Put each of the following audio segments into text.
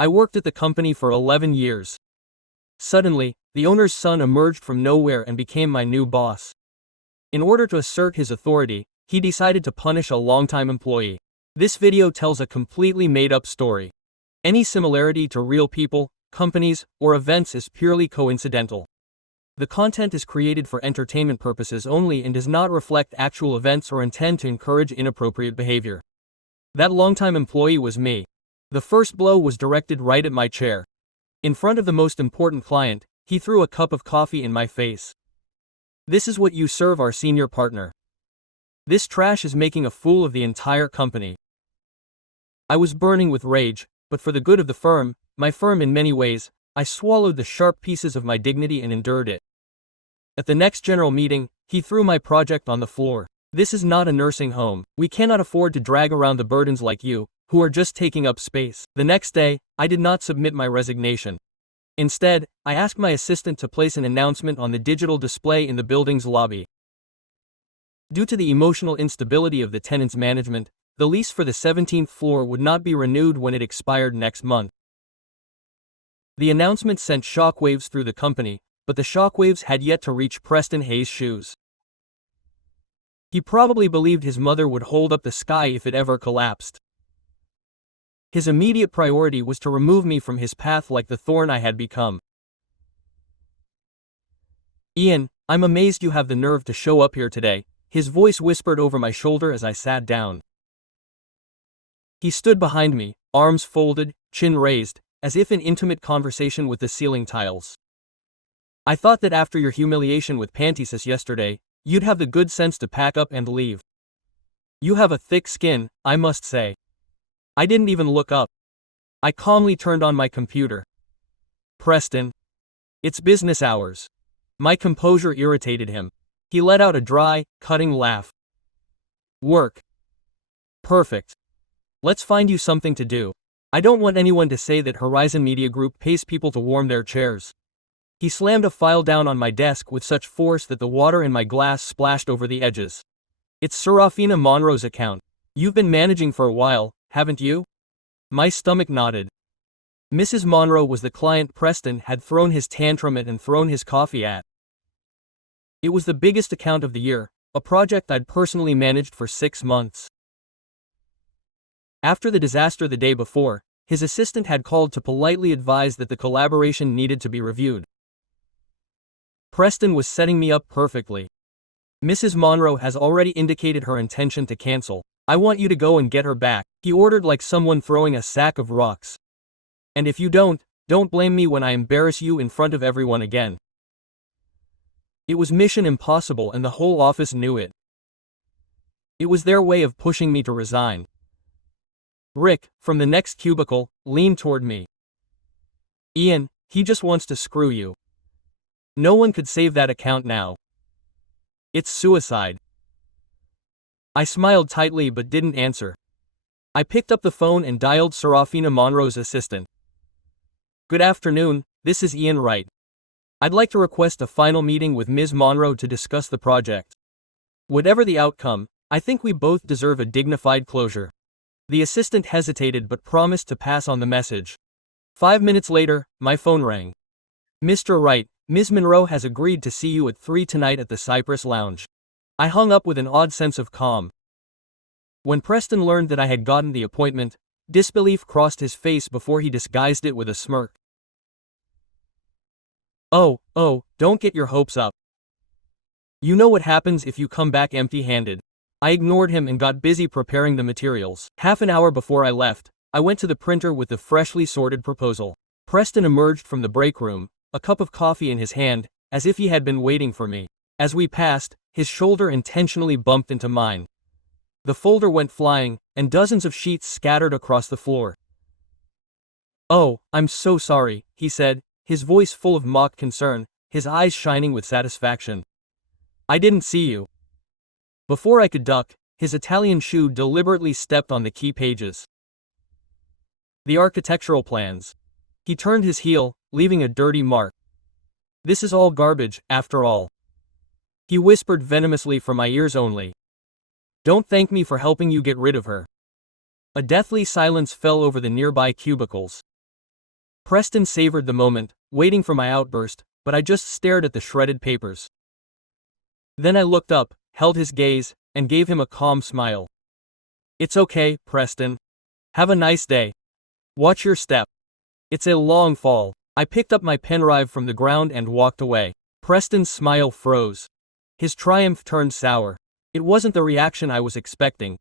I worked at the company for 11 years. Suddenly, the owner's son emerged from nowhere and became my new boss. In order to assert his authority, he decided to punish a longtime employee. This video tells a completely made-up story. Any similarity to real people, companies, or events is purely coincidental. The content is created for entertainment purposes only and does not reflect actual events or intend to encourage inappropriate behavior. That longtime employee was me. The first blow was directed right at my chair. In front of the most important client, he threw a cup of coffee in my face. "This is what you serve our senior partner. This trash is making a fool of the entire company." I was burning with rage, but for the good of the firm, my firm in many ways, I swallowed the sharp pieces of my dignity and endured it. At the next general meeting, he threw my project on the floor. "This is not a nursing home. We cannot afford to drag around the burdens like you, who are just taking up space." The next day, I did not submit my resignation. Instead, I asked my assistant to place an announcement on the digital display in the building's lobby. Due to the emotional instability of the tenant's management, the lease for the 17th floor would not be renewed when it expired next month. The announcement sent shockwaves through the company, but the shockwaves had yet to reach Preston Hayes' shoes. He probably believed his mother would hold up the sky if it ever collapsed. His immediate priority was to remove me from his path like the thorn I had become. "Ian, I'm amazed you have the nerve to show up here today," his voice whispered over my shoulder as I sat down. He stood behind me, arms folded, chin raised, as if in intimate conversation with the ceiling tiles. "I thought that after your humiliation with Panthesis yesterday, you'd have the good sense to pack up and leave. You have a thick skin, I must say." I didn't even look up. I calmly turned on my computer. "Preston. It's business hours." My composure irritated him. He let out a dry, cutting laugh. "Work. Perfect. Let's find you something to do. I don't want anyone to say that Horizon Media Group pays people to warm their chairs." He slammed a file down on my desk with such force that the water in my glass splashed over the edges. "It's Serafina Monroe's account. You've been managing for a while, haven't you?" My stomach nodded. Mrs. Monroe was the client Preston had thrown his tantrum at and thrown his coffee at. It was the biggest account of the year, a project I'd personally managed for 6 months. After the disaster the day before, his assistant had called to politely advise that the collaboration needed to be reviewed. Preston was setting me up perfectly. "Mrs. Monroe has already indicated her intention to cancel. I want you to go and get her back," he ordered like someone throwing a sack of rocks. "And if you don't blame me when I embarrass you in front of everyone again." It was mission impossible and the whole office knew it. It was their way of pushing me to resign. Rick, from the next cubicle, leaned toward me. "Ian, he just wants to screw you. No one could save that account now. It's suicide." I smiled tightly but didn't answer. I picked up the phone and dialed Serafina Monroe's assistant. "Good afternoon, this is Ian Wright. I'd like to request a final meeting with Ms. Monroe to discuss the project. Whatever the outcome, I think we both deserve a dignified closure." The assistant hesitated but promised to pass on the message. 5 minutes later, my phone rang. "Mr. Wright, Ms. Monroe has agreed to see you at 3 tonight at the Cypress Lounge." I hung up with an odd sense of calm. When Preston learned that I had gotten the appointment, disbelief crossed his face before he disguised it with a smirk. Oh, don't get your hopes up. You know what happens if you come back empty-handed." I ignored him and got busy preparing the materials. Half an hour before I left, I went to the printer with the freshly sorted proposal. Preston emerged from the break room, a cup of coffee in his hand, as if he had been waiting for me. As we passed, his shoulder intentionally bumped into mine. The folder went flying, and dozens of sheets scattered across the floor. "Oh, I'm so sorry," he said, his voice full of mock concern, his eyes shining with satisfaction. "I didn't see you." Before I could duck, his Italian shoe deliberately stepped on the key pages. The architectural plans. He turned his heel, leaving a dirty mark. "This is all garbage, after all." He whispered venomously for my ears only. "Don't thank me for helping you get rid of her." A deathly silence fell over the nearby cubicles. Preston savored the moment, waiting for my outburst, but I just stared at the shredded papers. Then I looked up, held his gaze, and gave him a calm smile. It's okay, Preston. Have a nice day. Watch your step. It's a long fall. I picked up my pendrive from the ground and walked away. Preston's smile froze. His triumph turned sour. It wasn't the reaction I was expecting.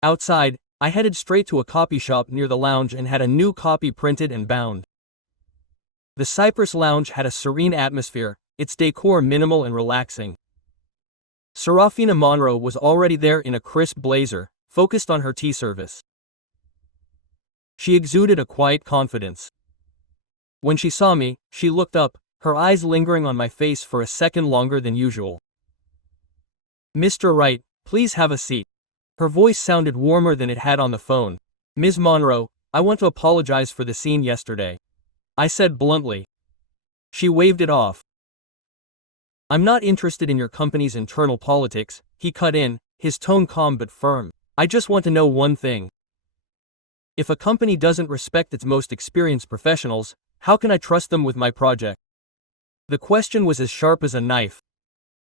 Outside, I headed straight to a copy shop near the lounge and had a new copy printed and bound. The Cypress Lounge had a serene atmosphere, its decor minimal and relaxing. Serafina Monroe was already there in a crisp blazer, focused on her tea service. She exuded a quiet confidence. When she saw me, she looked up, her eyes lingering on my face for a second longer than usual. Mr. Wright, please have a seat. Her voice sounded warmer than it had on the phone. Ms. Monroe, I want to apologize for the scene yesterday, I said bluntly. She waved it off. I'm not interested in your company's internal politics, he cut in, his tone calm but firm. I just want to know one thing. If a company doesn't respect its most experienced professionals, how can I trust them with my project? The question was as sharp as a knife.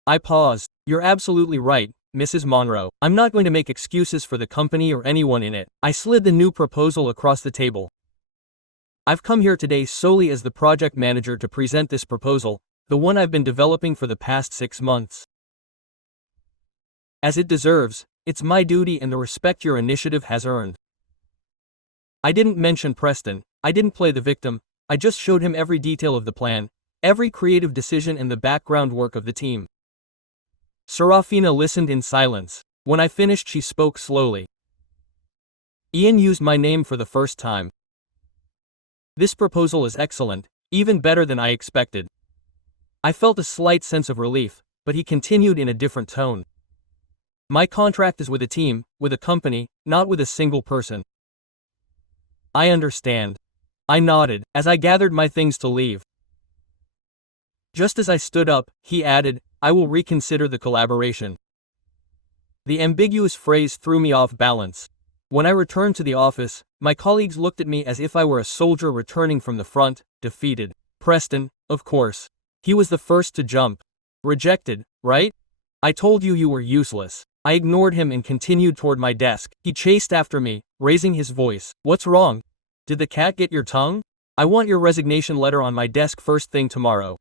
I paused. You're absolutely right, Mrs. Monroe. I'm not going to make excuses for the company or anyone in it. I slid the new proposal across the table. I've come here today solely as the project manager to present this proposal, the one I've been developing for the past 6 months. As it deserves, it's my duty and the respect your initiative has earned. I didn't mention Preston, I didn't play the victim, I just showed him every detail of the plan, every creative decision and the background work of the team. Serafina listened in silence. When I finished, she spoke slowly. Ian used my name for the first time. This proposal is excellent, even better than I expected. I felt a slight sense of relief, but he continued in a different tone. My contract is with a team, with a company, not with a single person. I understand. I nodded, as I gathered my things to leave. Just as I stood up, he added, I will reconsider the collaboration. The ambiguous phrase threw me off balance. When I returned to the office, my colleagues looked at me as if I were a soldier returning from the front, defeated. Preston, of course. He was the first to jump. Rejected, right? I told you you were useless. I ignored him and continued toward my desk. He chased after me, raising his voice. What's wrong? Did the cat get your tongue? I want your resignation letter on my desk first thing tomorrow.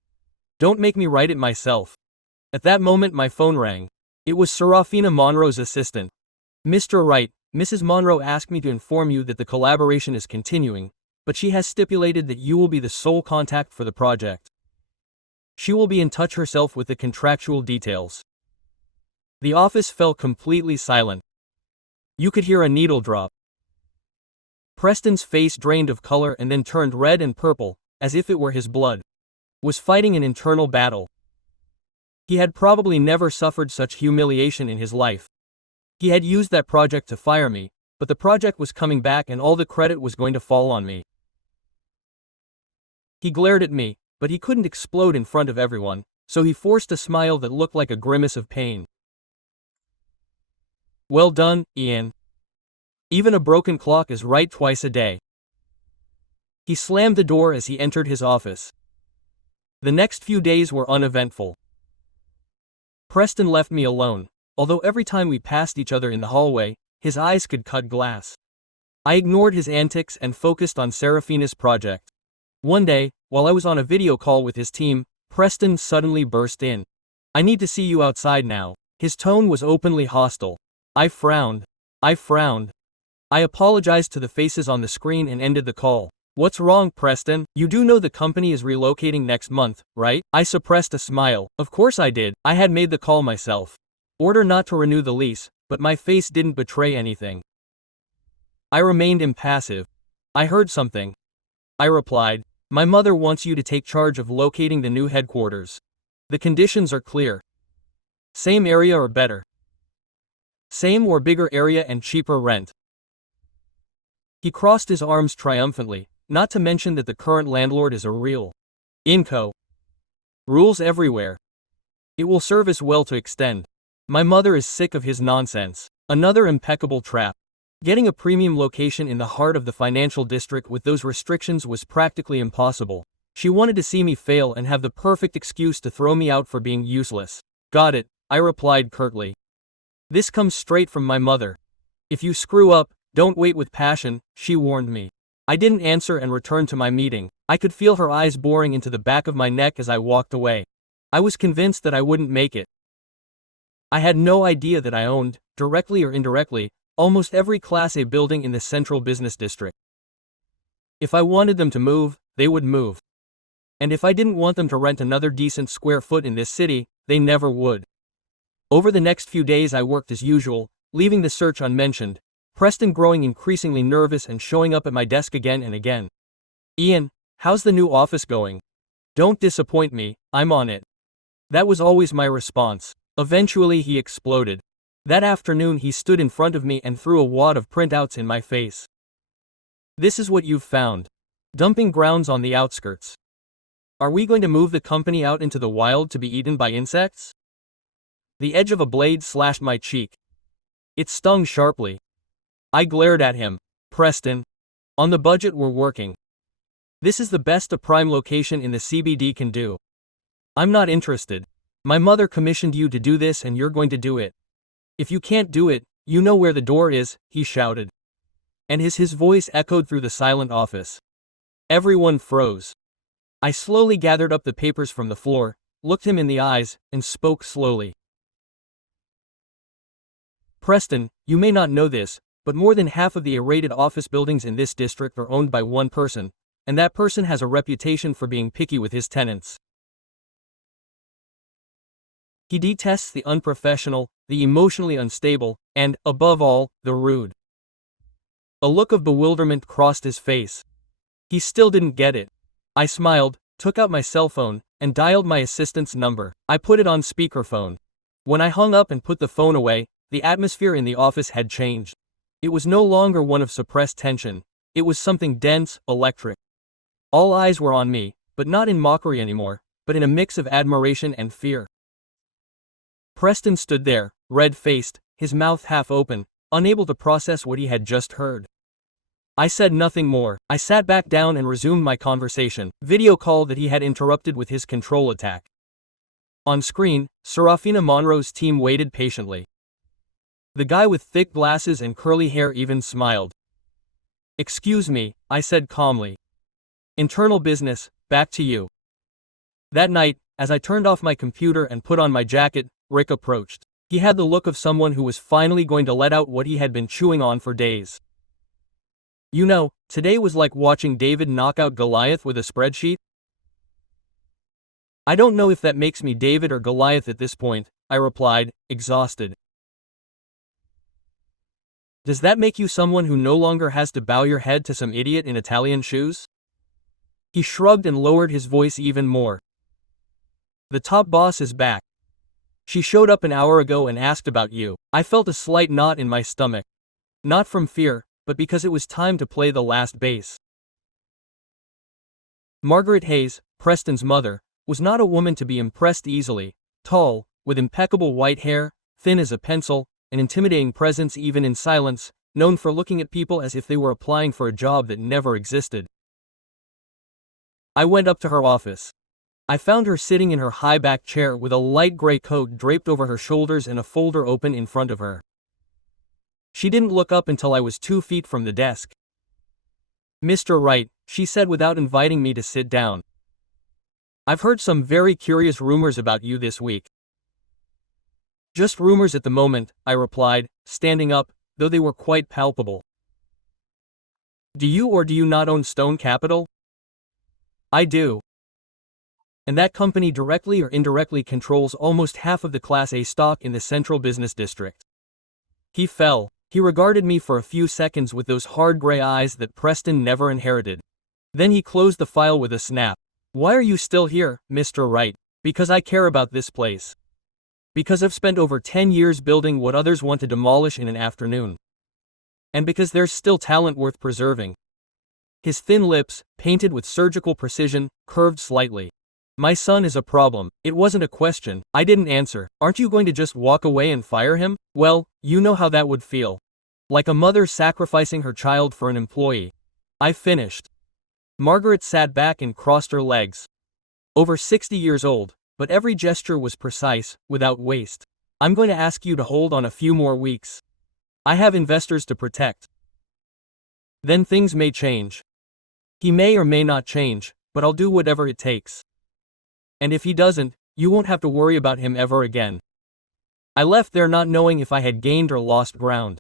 Don't make me write it myself. At that moment my phone rang. It was Serafina Monroe's assistant. Mr. Wright, Mrs. Monroe asked me to inform you that the collaboration is continuing, but she has stipulated that you will be the sole contact for the project. She will be in touch herself with the contractual details. The office fell completely silent. You could hear a needle drop. Preston's face drained of color and then turned red and purple, as if it were his blood. Was fighting an internal battle. He had probably never suffered such humiliation in his life. He had used that project to fire me, but the project was coming back and all the credit was going to fall on me. He glared at me, but he couldn't explode in front of everyone, so he forced a smile that looked like a grimace of pain. Well done, Ian. Even a broken clock is right twice a day. He slammed the door as he entered his office. The next few days were uneventful. Preston left me alone, although every time we passed each other in the hallway, his eyes could cut glass. I ignored his antics and focused on Serafina's project. One day, while I was on a video call with his team, Preston suddenly burst in. I need to see you outside now. His tone was openly hostile. I frowned. I apologized to the faces on the screen and ended the call. What's wrong, Preston? You do know the company is relocating next month, right? I suppressed a smile. Of course I did. I had made the call myself. Order not to renew the lease, but my face didn't betray anything. I remained impassive. I heard something. I replied, my mother wants you to take charge of locating the new headquarters. The conditions are clear. Same area or better. Same or bigger area and cheaper rent. He crossed his arms triumphantly, not to mention that the current landlord is a real inco. Rules everywhere. It will serve us well to extend. My mother is sick of his nonsense. Another impeccable trap. Getting a premium location in the heart of the financial district with those restrictions was practically impossible. She wanted to see me fail and have the perfect excuse to throw me out for being useless. Got it, I replied curtly. This comes straight from my mother. If you screw up, don't wait with passion, she warned me. I didn't answer and returned to my meeting. I could feel her eyes boring into the back of my neck as I walked away. I was convinced that I wouldn't make it. I had no idea that I owned, directly or indirectly, almost every Class A building in the central business district. If I wanted them to move, they would move. And if I didn't want them to rent another decent square foot in this city, they never would. Over the next few days I worked as usual, leaving the search unmentioned, Preston growing increasingly nervous and showing up at my desk again and again. Ian, how's the new office going? Don't disappoint me, I'm on it. That was always my response. Eventually he exploded. That afternoon he stood in front of me and threw a wad of printouts in my face. This is what you've found. Dumping grounds on the outskirts. Are we going to move the company out into the wild to be eaten by insects? The edge of a blade slashed my cheek. It stung sharply. I glared at him. Preston. On the budget we're working. This is the best a prime location in the CBD can do. I'm not interested. My mother commissioned you to do this and you're going to do it. If you can't do it, you know where the door is, he shouted. And his voice echoed through the silent office. Everyone froze. I slowly gathered up the papers from the floor, looked him in the eyes, and spoke slowly. Preston, you may not know this, but more than half of the A-rated office buildings in this district are owned by one person, and that person has a reputation for being picky with his tenants. He detests the unprofessional, the emotionally unstable, and, above all, the rude. A look of bewilderment crossed his face. He still didn't get it. I smiled, took out my cell phone, and dialed my assistant's number. I put it on speakerphone. When I hung up and put the phone away, the atmosphere in the office had changed. It was no longer one of suppressed tension. It was something dense, electric. All eyes were on me, but not in mockery anymore, but in a mix of admiration and fear. Preston stood there, red-faced, his mouth half open, unable to process what he had just heard. I said nothing more. I sat back down and resumed my conversation, video call that he had interrupted with his control attack. On screen, Serafina Monroe's team waited patiently. The guy with thick glasses and curly hair even smiled. Excuse me, I said calmly. Internal business, back to you. That night, as I turned off my computer and put on my jacket, Rick approached. He had the look of someone who was finally going to let out what he had been chewing on for days. You know, today was like watching David knock out Goliath with a spreadsheet. I don't know if that makes me David or Goliath at this point, I replied, exhausted. Does that make you someone who no longer has to bow your head to some idiot in Italian shoes? He shrugged and lowered his voice even more. The top boss is back. She showed up an hour ago and asked about you. I felt a slight knot in my stomach. Not from fear, but because it was time to play the last base. Margaret Hayes, Preston's mother, was not a woman to be impressed easily, tall, with impeccable white hair, thin as a pencil, an intimidating presence even in silence, known for looking at people as if they were applying for a job that never existed. I went up to her office. I found her sitting in her high-back chair with a light gray coat draped over her shoulders and a folder open in front of her. She didn't look up until I was 2 feet from the desk. Mr. Wright, she said without inviting me to sit down. I've heard some very curious rumors about you this week. Just rumors at the moment, I replied, standing up, though they were quite palpable. Do you or do you not own Stone Capital? I do. And that company directly or indirectly controls almost half of the Class A stock in the central business district. He fell. He regarded me for a few seconds with those hard gray eyes that Preston never inherited. Then he closed the file with a snap. Why are you still here, Mr. Wright? Because I care about this place. Because I've spent over 10 years building what others want to demolish in an afternoon. And because there's still talent worth preserving. His thin lips, painted with surgical precision, curved slightly. My son is a problem. It wasn't a question. I didn't answer. Aren't you going to just walk away and fire him? Well, you know how that would feel. Like a mother sacrificing her child for an employee. I finished. Margaret sat back and crossed her legs. Over 60 years old, but every gesture was precise, without waste. I'm going to ask you to hold on a few more weeks. I have investors to protect. Then things may change. He may or may not change, but I'll do whatever it takes. And if he doesn't, you won't have to worry about him ever again. I left there not knowing if I had gained or lost ground.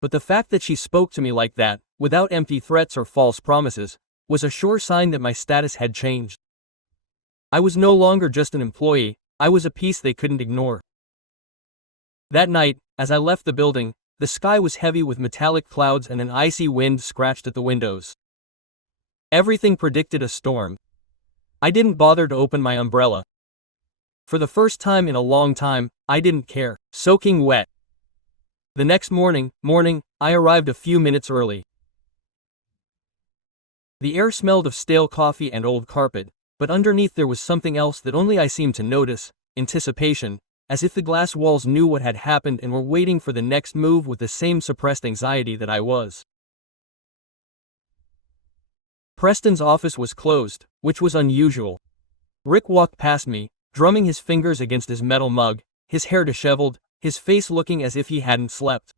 But the fact that she spoke to me like that, without empty threats or false promises, was a sure sign that my status had changed. I was no longer just an employee, I was a piece they couldn't ignore. That night, as I left the building, the sky was heavy with metallic clouds and an icy wind scratched at the windows. Everything predicted a storm. I didn't bother to open my umbrella. For the first time in a long time, I didn't care. Soaking wet. The next morning, I arrived a few minutes early. The air smelled of stale coffee and old carpet, but underneath there was something else that only I seemed to notice: anticipation, as if the glass walls knew what had happened and were waiting for the next move with the same suppressed anxiety that I was. Preston's office was closed, which was unusual. Rick walked past me, drumming his fingers against his metal mug, his hair disheveled, his face looking as if he hadn't slept.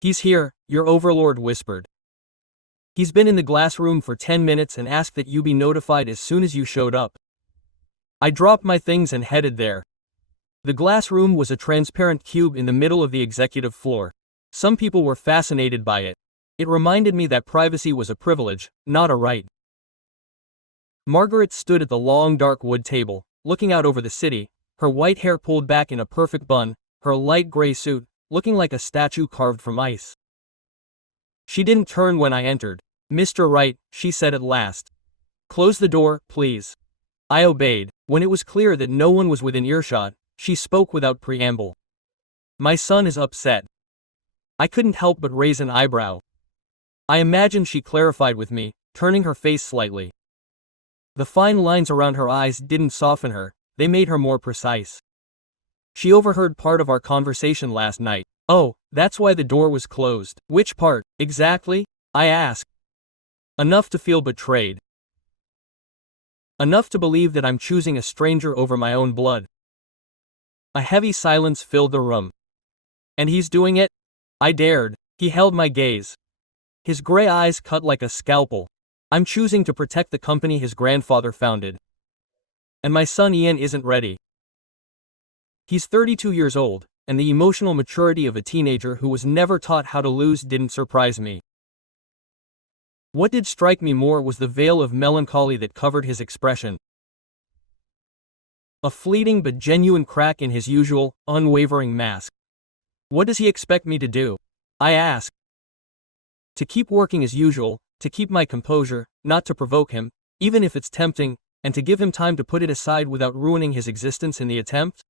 "He's here," your overlord whispered. "He's been in the glass room for 10 minutes and asked that you be notified as soon as you showed up." I dropped my things and headed there. The glass room was a transparent cube in the middle of the executive floor. Some people were fascinated by it. It reminded me that privacy was a privilege, not a right. Margaret stood at the long dark wood table, looking out over the city, her white hair pulled back in a perfect bun, her light gray suit, looking like a statue carved from ice. She didn't turn when I entered. "Mr. Wright," she said at last. "Close the door, please." I obeyed. When it was clear that no one was within earshot, she spoke without preamble. "My son is upset." I couldn't help but raise an eyebrow. I imagined she clarified with me, turning her face slightly. The fine lines around her eyes didn't soften her, they made her more precise. "She overheard part of our conversation last night." "Oh, that's why the door was closed." "Which part, exactly?" I asked. "Enough to feel betrayed. Enough to believe that I'm choosing a stranger over my own blood." A heavy silence filled the room. "And he's doing it?" I dared. He held my gaze. His gray eyes cut like a scalpel. "I'm choosing to protect the company his grandfather founded. And my son Ian isn't ready." He's 32 years old, and the emotional maturity of a teenager who was never taught how to lose didn't surprise me. What did strike me more was the veil of melancholy that covered his expression. A fleeting but genuine crack in his usual, unwavering mask. "What does he expect me to do?" I asked. "To keep working as usual, to keep my composure, not to provoke him, even if it's tempting, and to give him time to put it aside without ruining his existence in the attempt."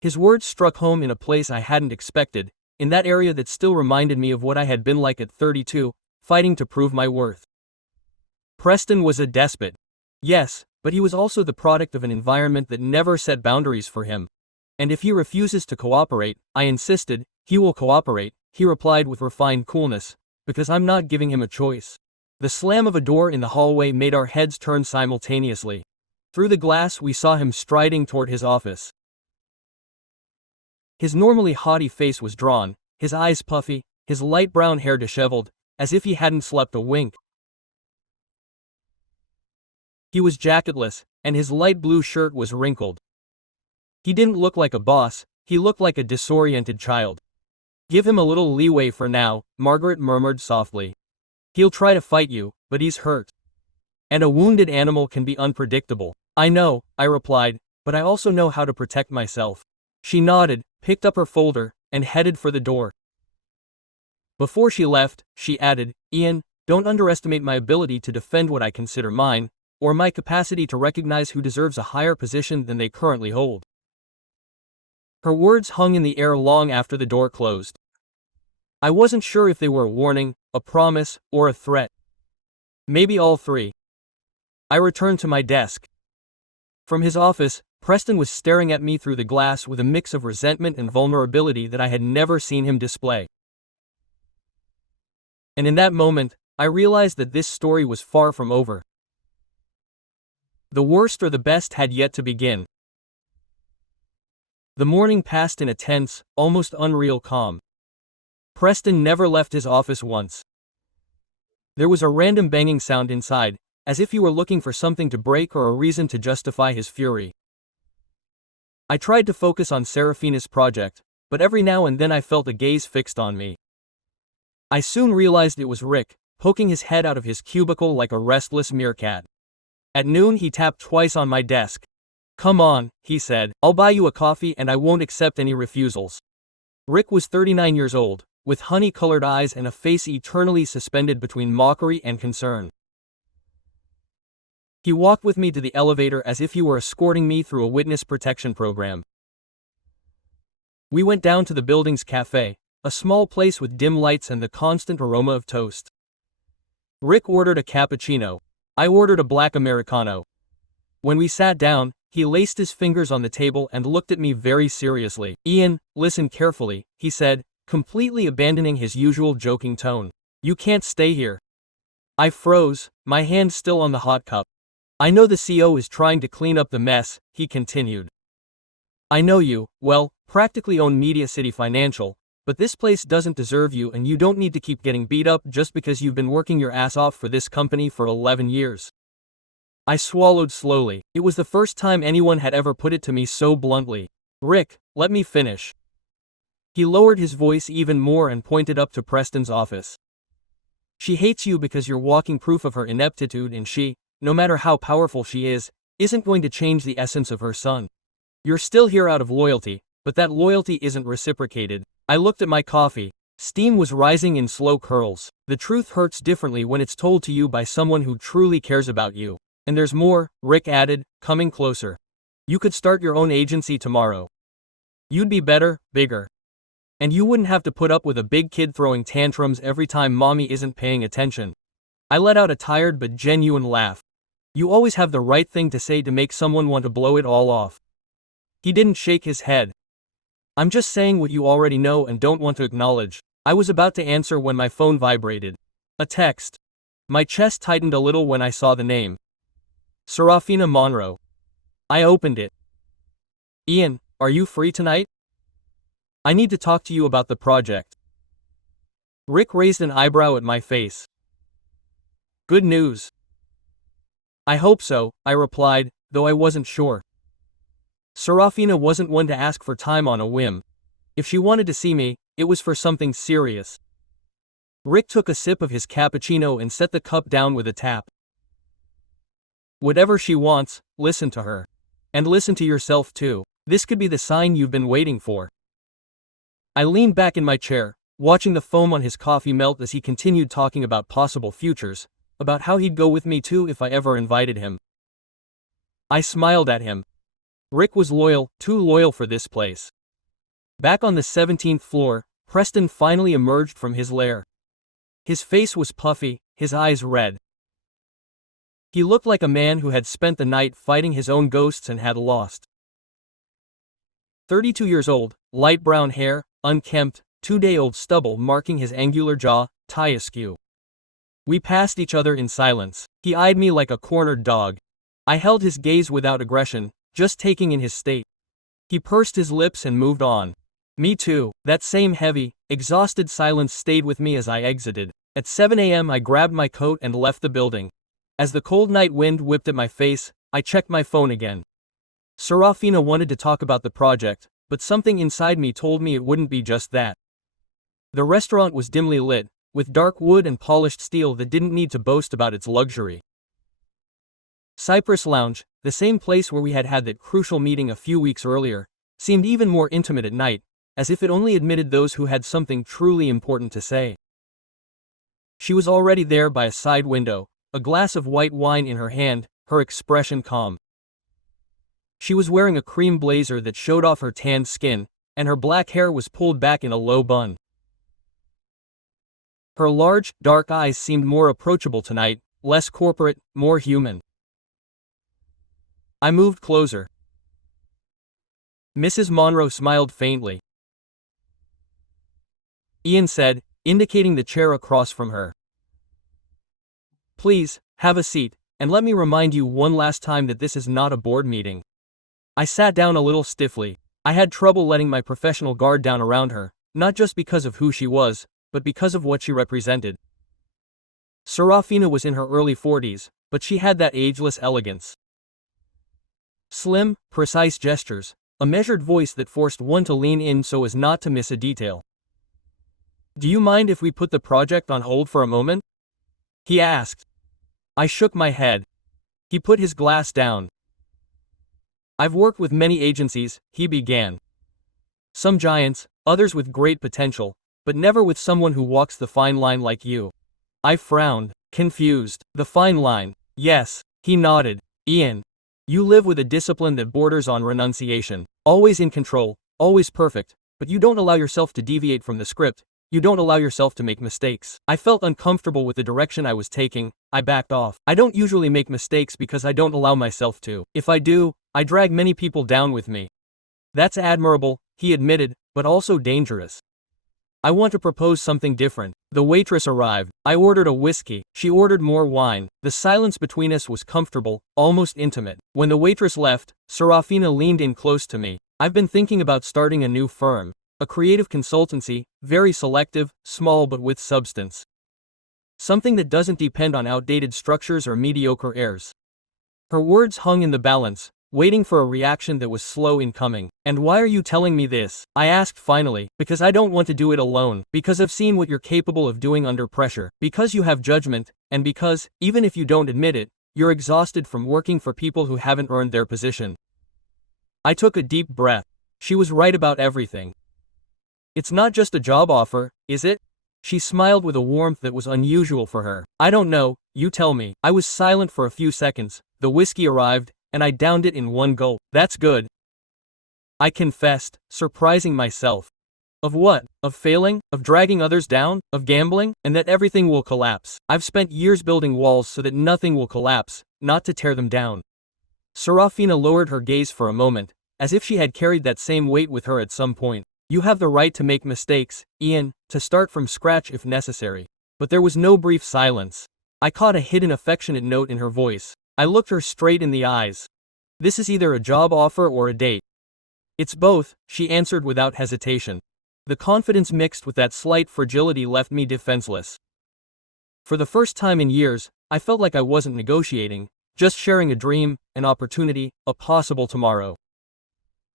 His words struck home in a place I hadn't expected, in that area that still reminded me of what I had been like at 32, fighting to prove my worth. Preston was a despot. Yes, but he was also the product of an environment that never set boundaries for him. And if he refuses to cooperate, I insisted, he will cooperate, he replied with refined coolness, because I'm not giving him a choice. The slam of a door in the hallway made our heads turn simultaneously. Through the glass we saw him striding toward his office. His normally haughty face was drawn, his eyes puffy, his light brown hair disheveled, as if he hadn't slept a wink. He was jacketless, and his light blue shirt was wrinkled. He didn't look like a boss, he looked like a disoriented child. "Give him a little leeway for now," Margaret murmured softly. "He'll try to fight you, but he's hurt. And a wounded animal can be unpredictable." "I know," I replied, "but I also know how to protect myself." She nodded, picked up her folder, and headed for the door. Before she left, she added, "Ian, don't underestimate my ability to defend what I consider mine, or my capacity to recognize who deserves a higher position than they currently hold." Her words hung in the air long after the door closed. I wasn't sure if they were a warning, a promise, or a threat. Maybe all three. I returned to my desk. From his office, Preston was staring at me through the glass with a mix of resentment and vulnerability that I had never seen him display. And in that moment, I realized that this story was far from over. The worst or the best had yet to begin. The morning passed in a tense, almost unreal calm. Preston never left his office once. There was a random banging sound inside, as if he were looking for something to break or a reason to justify his fury. I tried to focus on Serafina's project, but every now and then I felt a gaze fixed on me. I soon realized it was Rick, poking his head out of his cubicle like a restless meerkat. At noon he tapped twice on my desk. "Come on," he said, "I'll buy you a coffee and I won't accept any refusals." Rick was 39 years old, with honey-colored eyes and a face eternally suspended between mockery and concern. He walked with me to the elevator as if he were escorting me through a witness protection program. We went down to the building's cafe, a small place with dim lights and the constant aroma of toast. Rick ordered a cappuccino. I ordered a black Americano. When we sat down, he laced his fingers on the table and looked at me very seriously. "Ian, listen carefully," he said, completely abandoning his usual joking tone. "You can't stay here." I froze, my hand still on the hot cup. "I know the CO is trying to clean up the mess," he continued. "I know you, well, practically own Media City Financial, but this place doesn't deserve you and you don't need to keep getting beat up just because you've been working your ass off for this company for 11 years. I swallowed slowly. It was the first time anyone had ever put it to me so bluntly. "Rick, let me finish." He lowered his voice even more and pointed up to Preston's office. "She hates you because you're walking proof of her ineptitude and she, no matter how powerful she is, isn't going to change the essence of her son. You're still here out of loyalty, but that loyalty isn't reciprocated." I looked at my coffee. Steam was rising in slow curls. The truth hurts differently when it's told to you by someone who truly cares about you. "And there's more," Rick added, coming closer. "You could start your own agency tomorrow. You'd be better, bigger. And you wouldn't have to put up with a big kid throwing tantrums every time mommy isn't paying attention." I let out a tired but genuine laugh. "You always have the right thing to say to make someone want to blow it all off." He didn't shake his head. "I'm just saying what you already know and don't want to acknowledge." I was about to answer when my phone vibrated. A text. My chest tightened a little when I saw the name. Serafina Monroe. I opened it. "Ian, are you free tonight? I need to talk to you about the project." Rick raised an eyebrow at my face. "Good news." "I hope so," I replied, though I wasn't sure. Serafina wasn't one to ask for time on a whim. If she wanted to see me, it was for something serious. Rick took a sip of his cappuccino and set the cup down with a tap. "Whatever she wants, listen to her. And listen to yourself too. This could be the sign you've been waiting for." I leaned back in my chair, watching the foam on his coffee melt as he continued talking about possible futures, about how he'd go with me too if I ever invited him. I smiled at him. Rick was loyal, too loyal for this place. Back on the 17th floor, Preston finally emerged from his lair. His face was puffy, his eyes red. He looked like a man who had spent the night fighting his own ghosts and had lost. 32 years old, light brown hair, unkempt, 2-day-old stubble marking his angular jaw, tie askew. We passed each other in silence. He eyed me like a cornered dog. I held his gaze without aggression, just taking in his state. He pursed his lips and moved on. Me too. That same heavy, exhausted silence stayed with me as I exited. At 7 a.m. I grabbed my coat and left the building. As the cold night wind whipped at my face, I checked my phone again. Serafina wanted to talk about the project, but something inside me told me it wouldn't be just that. The restaurant was dimly lit, with dark wood and polished steel that didn't need to boast about its luxury. Cypress Lounge, the same place where we had had that crucial meeting a few weeks earlier, seemed even more intimate at night, as if it only admitted those who had something truly important to say. She was already there by a side window, a glass of white wine in her hand, her expression calm. She was wearing a cream blazer that showed off her tanned skin, and her black hair was pulled back in a low bun. Her large, dark eyes seemed more approachable tonight, less corporate, more human. I moved closer. Mrs. Monroe smiled faintly. Ian said, indicating the chair across from her. Please, have a seat, and let me remind you one last time that this is not a board meeting. I sat down a little stiffly. I had trouble letting my professional guard down around her, not just because of who she was, but because of what she represented. Serafina was in her early 40s, but she had that ageless elegance. Slim, precise gestures, a measured voice that forced one to lean in so as not to miss a detail. Do you mind if we put the project on hold for a moment? He asked. I shook my head. He put his glass down. I've worked with many agencies, he began. Some giants, others with great potential, but never with someone who walks the fine line like you. I frowned, confused. The fine line. Yes, he nodded. Ian. You live with a discipline that borders on renunciation. Always in control, always perfect, but you don't allow yourself to deviate from the script. You don't allow yourself to make mistakes. I felt uncomfortable with the direction I was taking. I backed off. I don't usually make mistakes because I don't allow myself to. If I do, I drag many people down with me. That's admirable, he admitted, but also dangerous. I want to propose something different. The waitress arrived. I ordered a whiskey. She ordered more wine. The silence between us was comfortable, almost intimate. When the waitress left, Serafina leaned in close to me. I've been thinking about starting a new firm. A creative consultancy, very selective, small but with substance. Something that doesn't depend on outdated structures or mediocre airs. Her words hung in the balance, waiting for a reaction that was slow in coming. And why are you telling me this? I asked finally. Because I don't want to do it alone. Because I've seen what you're capable of doing under pressure. Because you have judgment, and because, even if you don't admit it, you're exhausted from working for people who haven't earned their position. I took a deep breath. She was right about everything. It's not just a job offer, is it? She smiled with a warmth that was unusual for her. I don't know, you tell me. I was silent for a few seconds. The whiskey arrived, and I downed it in one gulp. That's good. I confessed, surprising myself. Of what? Of failing? Of dragging others down? Of gambling? And that everything will collapse. I've spent years building walls so that nothing will collapse, not to tear them down. Serafina lowered her gaze for a moment, as if she had carried that same weight with her at some point. You have the right to make mistakes, Ian, to start from scratch if necessary. But there was no brief silence. I caught a hidden affectionate note in her voice. I looked her straight in the eyes. This is either a job offer or a date. It's both, she answered without hesitation. The confidence mixed with that slight fragility left me defenseless. For the first time in years, I felt like I wasn't negotiating, just sharing a dream, an opportunity, a possible tomorrow.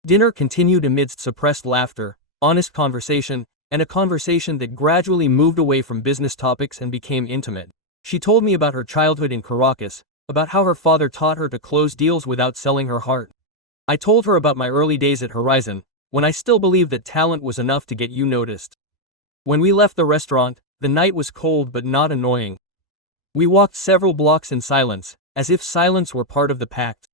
Dinner continued amidst suppressed laughter, honest conversation, and a conversation that gradually moved away from business topics and became intimate. She told me about her childhood in Caracas, about how her father taught her to close deals without selling her heart. I told her about my early days at Horizon, when I still believed that talent was enough to get you noticed. When we left the restaurant, the night was cold but not annoying. We walked several blocks in silence, as if silence were part of the pact.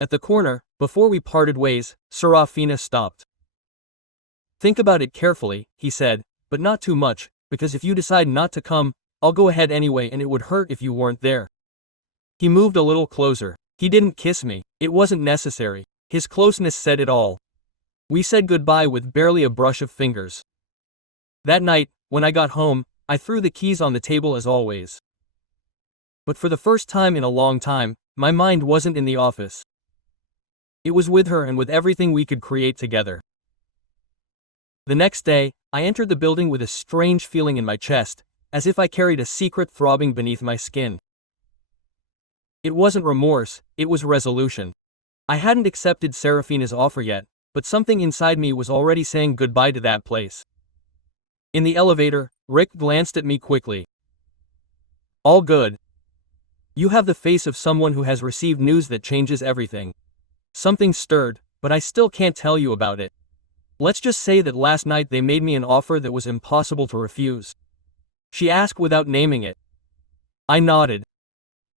At the corner, before we parted ways, Serafina stopped. Think about it carefully, he said, but not too much, because if you decide not to come, I'll go ahead anyway and it would hurt if you weren't there. He moved a little closer. He didn't kiss me. It wasn't necessary. His closeness said it all. We said goodbye with barely a brush of fingers. That night, when I got home, I threw the keys on the table as always. But for the first time in a long time, my mind wasn't in the office. It was with her and with everything we could create together. The next day, I entered the building with a strange feeling in my chest, as if I carried a secret throbbing beneath my skin. It wasn't remorse, it was resolution. I hadn't accepted Serafina's offer yet, but something inside me was already saying goodbye to that place. In the elevator, Rick glanced at me quickly. All good. You have the face of someone who has received news that changes everything. Something stirred, but I still can't tell you about it. Let's just say that last night they made me an offer that was impossible to refuse. She asked without naming it. I nodded.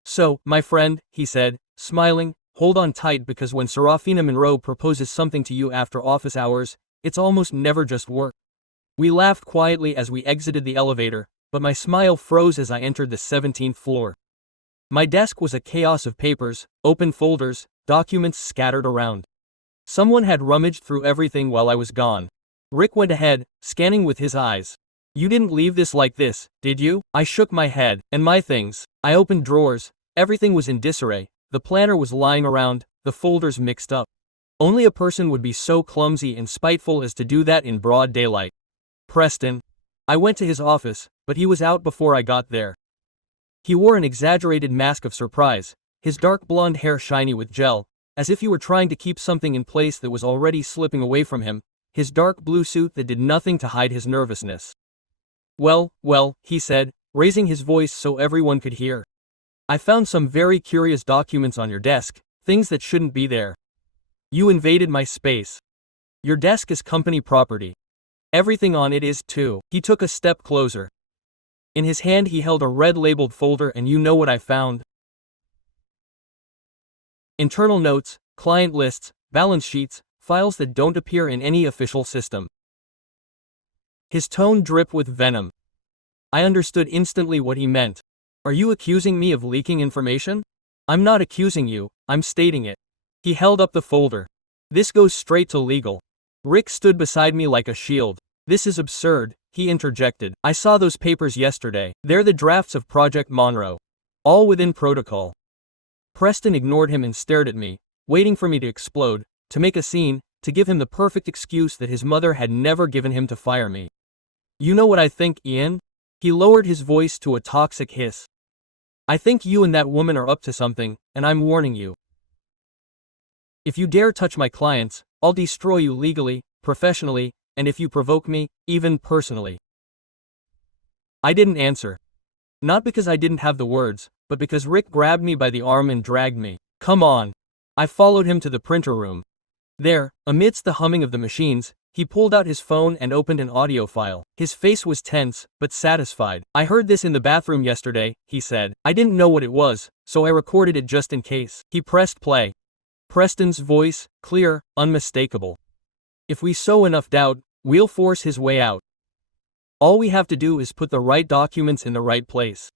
So, my friend, he said, smiling, hold on tight because when Serafina Monroe proposes something to you after office hours, it's almost never just work. We laughed quietly as we exited the elevator, but my smile froze as I entered the 17th floor. My desk was a chaos of papers, open folders, documents scattered around. Someone had rummaged through everything while I was gone. Rick went ahead, scanning with his eyes. You didn't leave this like this, did you? I shook my head. And my things. I opened drawers. Everything was in disarray. The planner was lying around, the folders mixed up. Only a person would be so clumsy and spiteful as to do that in broad daylight. Preston. I went to his office, but he was out before I got there. He wore an exaggerated mask of surprise, his dark blonde hair shiny with gel, as if he were trying to keep something in place that was already slipping away from him, his dark blue suit that did nothing to hide his nervousness. Well, he said, raising his voice so everyone could hear. I found some very curious documents on your desk, things that shouldn't be there. You invaded my space. Your desk is company property. Everything on it is too. He took a step closer. In his hand he held a red labeled folder, and you know what I found? Internal notes, client lists, balance sheets, files that don't appear in any official system. His tone dripped with venom. I understood instantly what he meant. Are you accusing me of leaking information? I'm not accusing you, I'm stating it. He held up the folder. This goes straight to legal. Rick stood beside me like a shield. This is absurd, he interjected. I saw those papers yesterday. They're the drafts of Project Monroe. All within protocol. Preston ignored him and stared at me, waiting for me to explode, to make a scene, to give him the perfect excuse that his mother had never given him to fire me. You know what I think, Ian? He lowered his voice to a toxic hiss. I think you and that woman are up to something, and I'm warning you. If you dare touch my clients, I'll destroy you legally, professionally, and if you provoke me, even personally. I didn't answer. Not because I didn't have the words, but because Rick grabbed me by the arm and dragged me. Come on. I followed him to the printer room. There, amidst the humming of the machines, he pulled out his phone and opened an audio file. His face was tense, but satisfied. I heard this in the bathroom yesterday, he said. I didn't know what it was, so I recorded it just in case. He pressed play. Preston's voice, clear, unmistakable. If we sow enough doubt, we'll force his way out. All we have to do is put the right documents in the right place.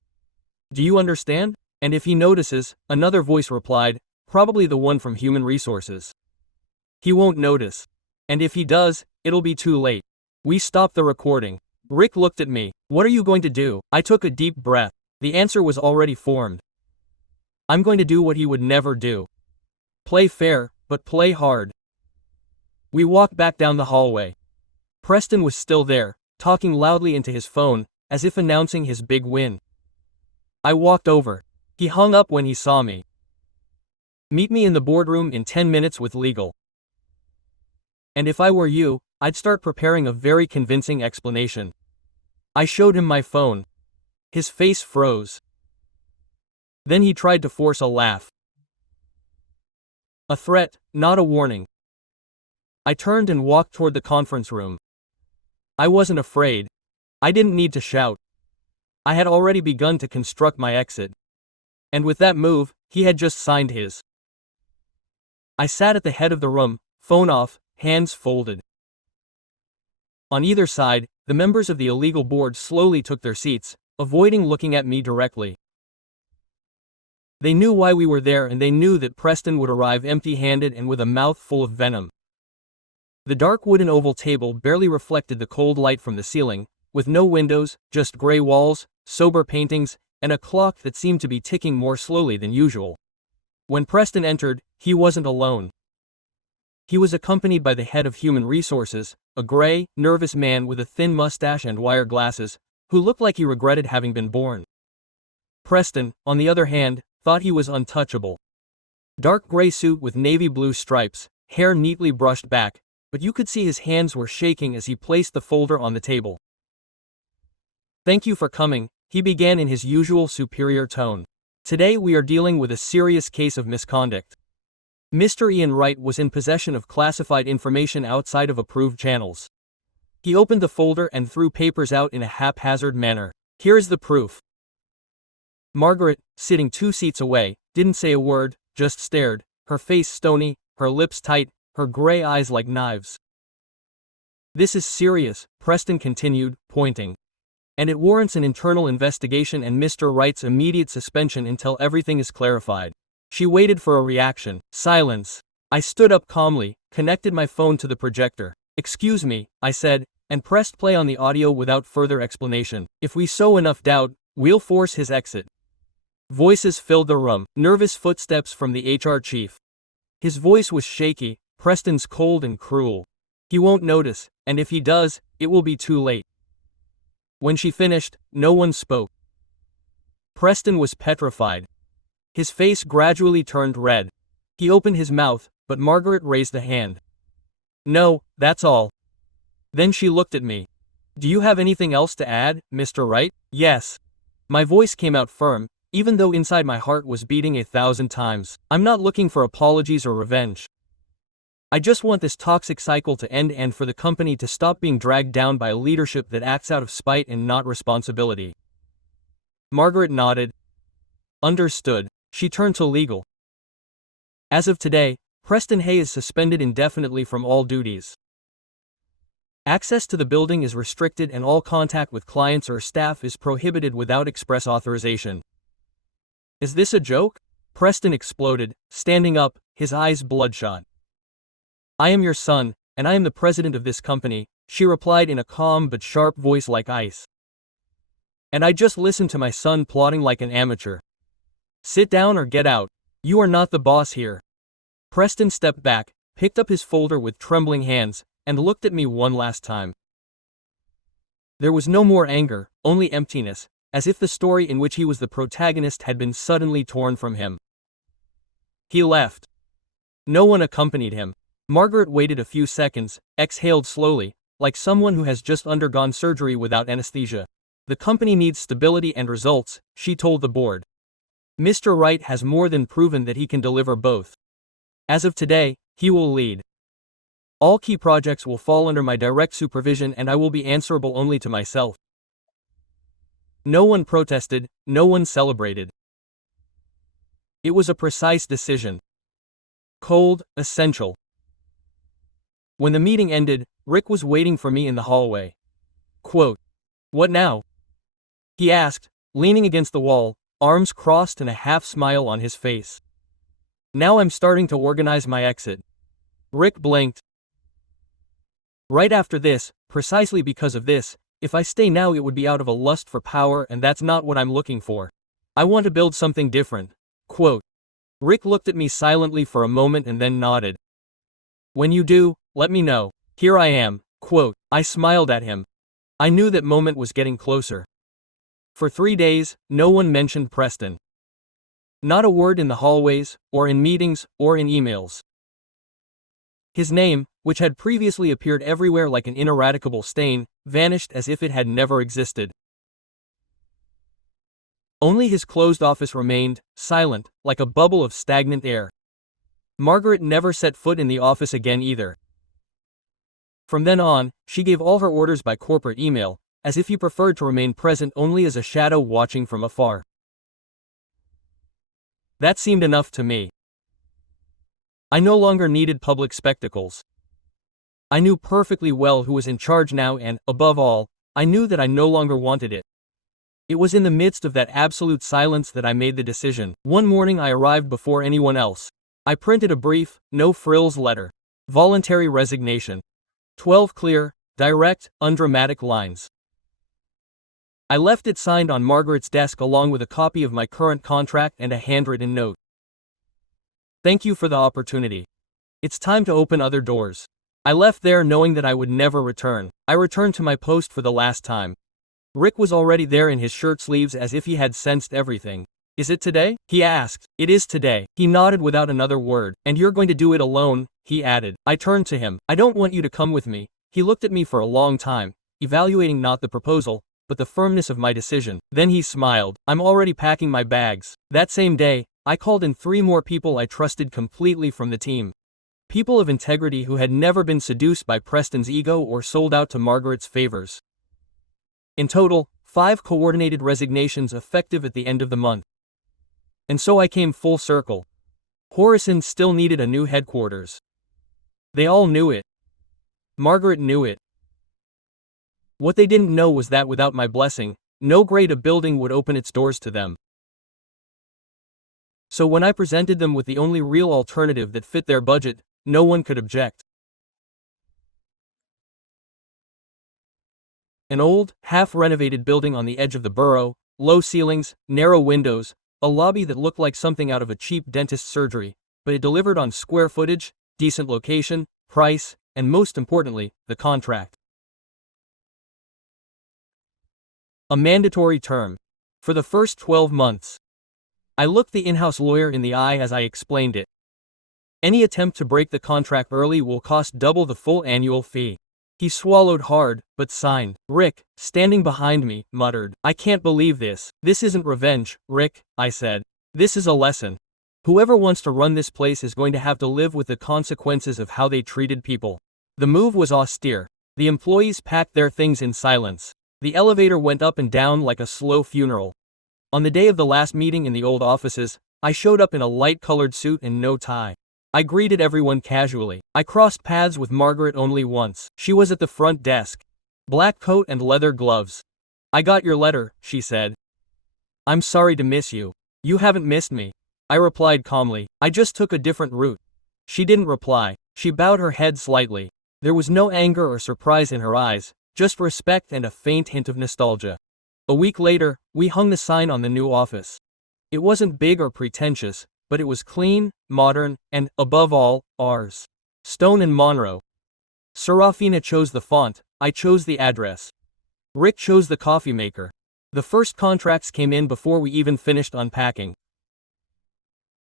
Do you understand? And if he notices, another voice replied, probably the one from Human Resources. He won't notice. And if he does, it'll be too late. We stopped the recording. Rick looked at me. What are you going to do? I took a deep breath. The answer was already formed. I'm going to do what he would never do. Play fair, but play hard. We walked back down the hallway. Preston was still there, talking loudly into his phone, as if announcing his big win. I walked over. He hung up when he saw me. Meet me in the boardroom in 10 minutes with legal. And if I were you, I'd start preparing a very convincing explanation. I showed him my phone. His face froze. Then he tried to force a laugh. A threat, not a warning. I turned and walked toward the conference room. I wasn't afraid. I didn't need to shout. I had already begun to construct my exit. And with that move, he had just signed his. I sat at the head of the room, phone off, hands folded. On either side, the members of the illegal board slowly took their seats, avoiding looking at me directly. They knew why we were there, and they knew that Preston would arrive empty-handed and with a mouth full of venom. The dark wooden oval table barely reflected the cold light from the ceiling, with no windows, just gray walls, sober paintings, and a clock that seemed to be ticking more slowly than usual. When Preston entered, he wasn't alone. He was accompanied by the head of Human Resources, a gray, nervous man with a thin mustache and wire glasses, who looked like he regretted having been born. Preston, on the other hand, thought he was untouchable. Dark gray suit with navy blue stripes, hair neatly brushed back, but you could see his hands were shaking as he placed the folder on the table. Thank you for coming, he began in his usual superior tone. Today we are dealing with a serious case of misconduct. Mr. Ian Wright was in possession of classified information outside of approved channels. He opened the folder and threw papers out in a haphazard manner. Here is the proof. Margaret, sitting 2 seats away, didn't say a word, just stared, her face stony, her lips tight, her gray eyes like knives. This is serious, Preston continued, pointing. And it warrants an internal investigation and Mr. Wright's immediate suspension until everything is clarified. She waited for a reaction. Silence. I stood up calmly, connected my phone to the projector. "Excuse me," I said, and pressed play on the audio without further explanation. "If we sow enough doubt, we'll force his exit." Voices filled the room, nervous footsteps from the HR chief. His voice was shaky, Preston's cold and cruel. "He won't notice, and if he does, it will be too late." When she finished, no one spoke. Preston was petrified. His face gradually turned red. He opened his mouth, but Margaret raised a hand. "No, that's all." Then she looked at me. "Do you have anything else to add, Mr. Wright?" "Yes." My voice came out firm, even though inside my heart was beating 1,000 times. "I'm not looking for apologies or revenge. I just want this toxic cycle to end and for the company to stop being dragged down by a leadership that acts out of spite and not responsibility." Margaret nodded. Understood. She turned to legal. "As of today, Preston Hay is suspended indefinitely from all duties. Access to the building is restricted and all contact with clients or staff is prohibited without express authorization." "Is this a joke?" Preston exploded, standing up, his eyes bloodshot. "I am your son, and I am the president of this company," she replied in a calm but sharp voice like ice. "And I just listened to my son plotting like an amateur. Sit down or get out. You are not the boss here." Preston stepped back, picked up his folder with trembling hands, and looked at me one last time. There was no more anger, only emptiness, as if the story in which he was the protagonist had been suddenly torn from him. He left. No one accompanied him. Margaret waited a few seconds, exhaled slowly, like someone who has just undergone surgery without anesthesia. "The company needs stability and results," she told the board. "Mr. Wright has more than proven that he can deliver both. As of today, he will lead. All key projects will fall under my direct supervision and I will be answerable only to myself." No one protested, no one celebrated. It was a precise decision. Cold, essential. When the meeting ended, Rick was waiting for me in the hallway. Quote, "What now?" he asked, leaning against the wall, arms crossed and a half-smile on his face. "Now I'm starting to organize my exit." Rick blinked. "Right after this, precisely because of this, if I stay now it would be out of a lust for power and that's not what I'm looking for. I want to build something different." Quote. Rick looked at me silently for a moment and then nodded. "When you do, let me know. Here I am." Quote. I smiled at him. I knew that moment was getting closer. For 3 days, no one mentioned Preston. Not a word in the hallways, or in meetings, or in emails. His name, which had previously appeared everywhere like an ineradicable stain, vanished as if it had never existed. Only his closed office remained, silent, like a bubble of stagnant air. Margaret never set foot in the office again either. From then on, she gave all her orders by corporate email, as if he preferred to remain present only as a shadow watching from afar. That seemed enough to me. I no longer needed public spectacles. I knew perfectly well who was in charge now and, above all, I knew that I no longer wanted it. It was in the midst of that absolute silence that I made the decision. One morning I arrived before anyone else. I printed a brief, no-frills letter. Voluntary resignation. 12 clear, direct, undramatic lines. I left it signed on Margaret's desk along with a copy of my current contract and a handwritten note. "Thank you for the opportunity. It's time to open other doors." I left there knowing that I would never return. I returned to my post for the last time. Rick was already there in his shirt sleeves as if he had sensed everything. "Is it today?" he asked. "It is today." He nodded without another word. "And you're going to do it alone," he added. I turned to him. "I don't want you to come with me." He looked at me for a long time, evaluating not the proposal, but the firmness of my decision. Then he smiled. "I'm already packing my bags." That same day, I called in 3 more people I trusted completely from the team. People of integrity who had never been seduced by Preston's ego or sold out to Margaret's favors. In total, 5 coordinated resignations effective at the end of the month. And so I came full circle. Horizon still needed a new headquarters. They all knew it. Margaret knew it. What they didn't know was that without my blessing, no grade A building would open its doors to them. So when I presented them with the only real alternative that fit their budget, no one could object. An old, half-renovated building on the edge of the borough, low ceilings, narrow windows, a lobby that looked like something out of a cheap dentist's surgery, but it delivered on square footage, decent location, price, and most importantly, the contract. A mandatory term. For the first 12 months. I looked the in-house lawyer in the eye as I explained it. Any attempt to break the contract early will cost double the full annual fee. He swallowed hard, but signed. Rick, standing behind me, muttered, "I can't believe this. This isn't revenge, Rick," I said. "This is a lesson. Whoever wants to run this place is going to have to live with the consequences of how they treated people." The move was austere. The employees packed their things in silence. The elevator went up and down like a slow funeral. On the day of the last meeting in the old offices, I showed up in a light-colored suit and no tie. I greeted everyone casually. I crossed paths with Margaret only once. She was at the front desk. Black coat and leather gloves. "I got your letter," she said. "I'm sorry to miss you." "You haven't missed me," I replied calmly. "I just took a different route." She didn't reply. She bowed her head slightly. There was no anger or surprise in her eyes, just respect and a faint hint of nostalgia. A week later, we hung the sign on the new office. It wasn't big or pretentious, but it was clean, modern, and, above all, ours. Stone and Monroe. Serafina chose the font, I chose the address. Rick chose the coffee maker. The first contracts came in before we even finished unpacking.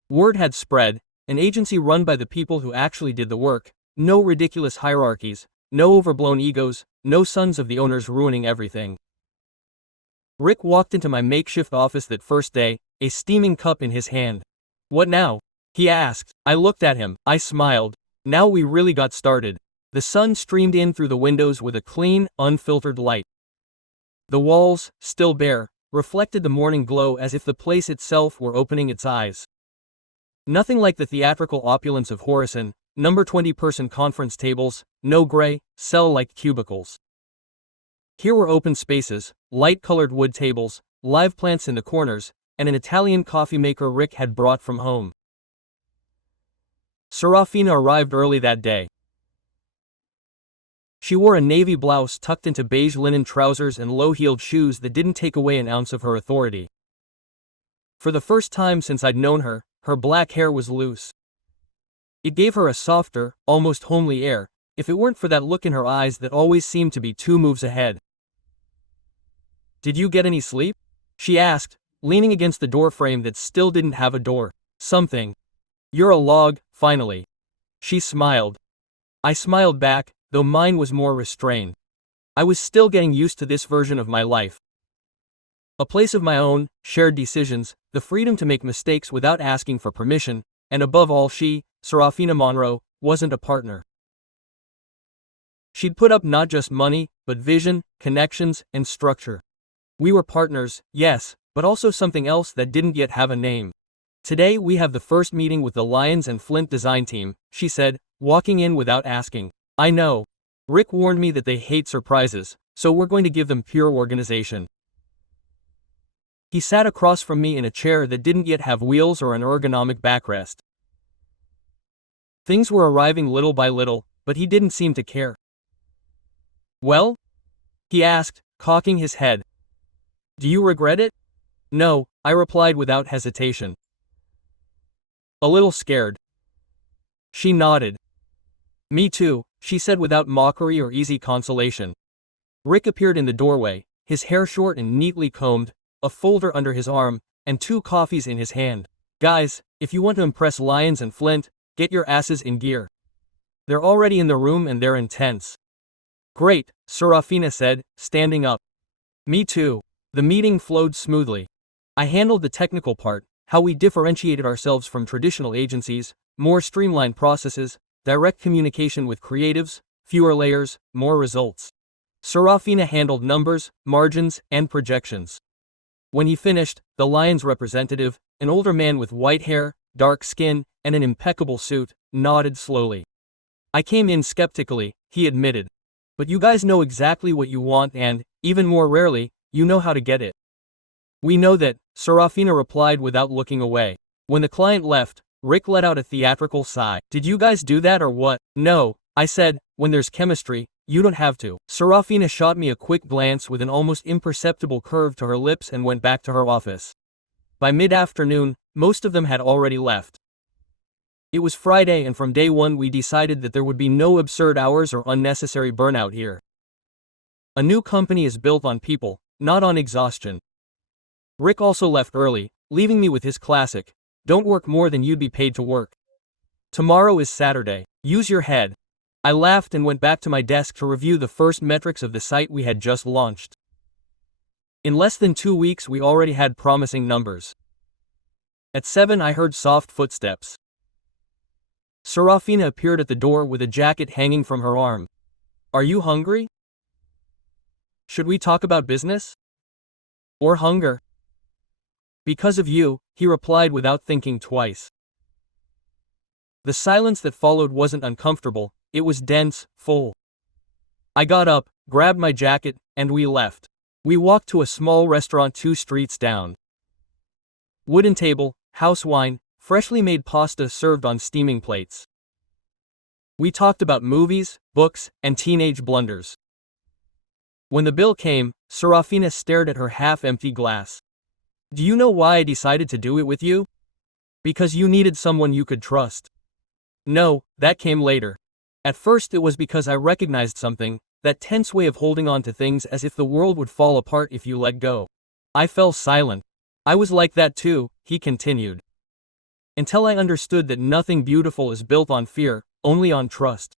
Word had spread, an agency run by the people who actually did the work, no ridiculous hierarchies, no overblown egos, no sons of the owners ruining everything. Rick walked into my makeshift office that first day, a steaming cup in his hand. "What now?" he asked. I looked at him. I smiled. Now we really got started. The sun streamed in through the windows with a clean, unfiltered light. The walls, still bare, reflected the morning glow as if the place itself were opening its eyes. Nothing like the theatrical opulence of Horizon, number 20-person conference tables, no gray, cell-like cubicles. Here were open spaces, light-colored wood tables, live plants in the corners, and an Italian coffee maker Rick had brought from home. Serafina arrived early that day. She wore a navy blouse tucked into beige linen trousers and low-heeled shoes that didn't take away an ounce of her authority. For the first time since I'd known her, her black hair was loose. It gave her a softer, almost homely air, if it weren't for that look in her eyes that always seemed to be 2 moves ahead. "Did you get any sleep?" she asked, leaning against the doorframe that still didn't have a door. "Something. You're a log, finally." She smiled. I smiled back, though mine was more restrained. I was still getting used to this version of my life. A place of my own, shared decisions, the freedom to make mistakes without asking for permission, and above all she, Serafina Monroe, wasn't a partner. She'd put up not just money, but vision, connections, and structure. We were partners, yes, but also something else that didn't yet have a name. "Today we have the first meeting with the Lions and Flint design team," she said, walking in without asking. "I know. Rick warned me that they hate surprises, so we're going to give them pure organization." He sat across from me in a chair that didn't yet have wheels or an ergonomic backrest. Things were arriving little by little, but he didn't seem to care. "Well?" he asked, cocking his head. "Do you regret it?" "No," I replied without hesitation. "A little scared." She nodded. "Me too," she said without mockery or easy consolation. Rick appeared in the doorway, his hair short and neatly combed, a folder under his arm, and 2 coffees in his hand. "Guys, if you want to impress Lions and Flint, get your asses in gear. They're already in the room and they're intense." "Great," Serafina said, standing up. "Me too." The meeting flowed smoothly. I handled the technical part, how we differentiated ourselves from traditional agencies, more streamlined processes, direct communication with creatives, fewer layers, more results. Serafina handled numbers, margins, and projections. When he finished, the Lions representative, an older man with white hair, dark skin, and an impeccable suit, nodded slowly. "I came in skeptically," he admitted. "But you guys know exactly what you want and, even more rarely, you know how to get it." "We know that," Serafina replied without looking away. When the client left, Rick let out a theatrical sigh. Did you guys do that or what? No, I said, when there's chemistry, you don't have to. Serafina shot me a quick glance with an almost imperceptible curve to her lips and went back to her office. By mid-afternoon, most of them had already left. It was Friday, and from day one we decided that there would be no absurd hours or unnecessary burnout here. A new company is built on people, not on exhaustion. Rick also left early, leaving me with his classic, "Don't work more than you'd be paid to work. Tomorrow is Saturday. Use your head." I laughed and went back to my desk to review the first metrics of the site we had just launched. In less than 2 weeks we already had promising numbers. At 7 I heard soft footsteps. Serafina appeared at the door with a jacket hanging from her arm. "Are you hungry? Should we talk about business? Or hunger?" "Because of you," he replied without thinking twice. The silence that followed wasn't uncomfortable, it was dense, full. I got up, grabbed my jacket, and we left. We walked to a small restaurant 2 streets down. Wooden table, house wine, freshly made pasta served on steaming plates. We talked about movies, books, and teenage blunders. When the bill came, Serafina stared at her half-empty glass. "Do you know why I decided to do it with you? Because you needed someone you could trust." "No, that came later. At first it was because I recognized something, that tense way of holding on to things as if the world would fall apart if you let go." I fell silent. "I was like that too," he continued. "Until I understood that nothing beautiful is built on fear, only on trust."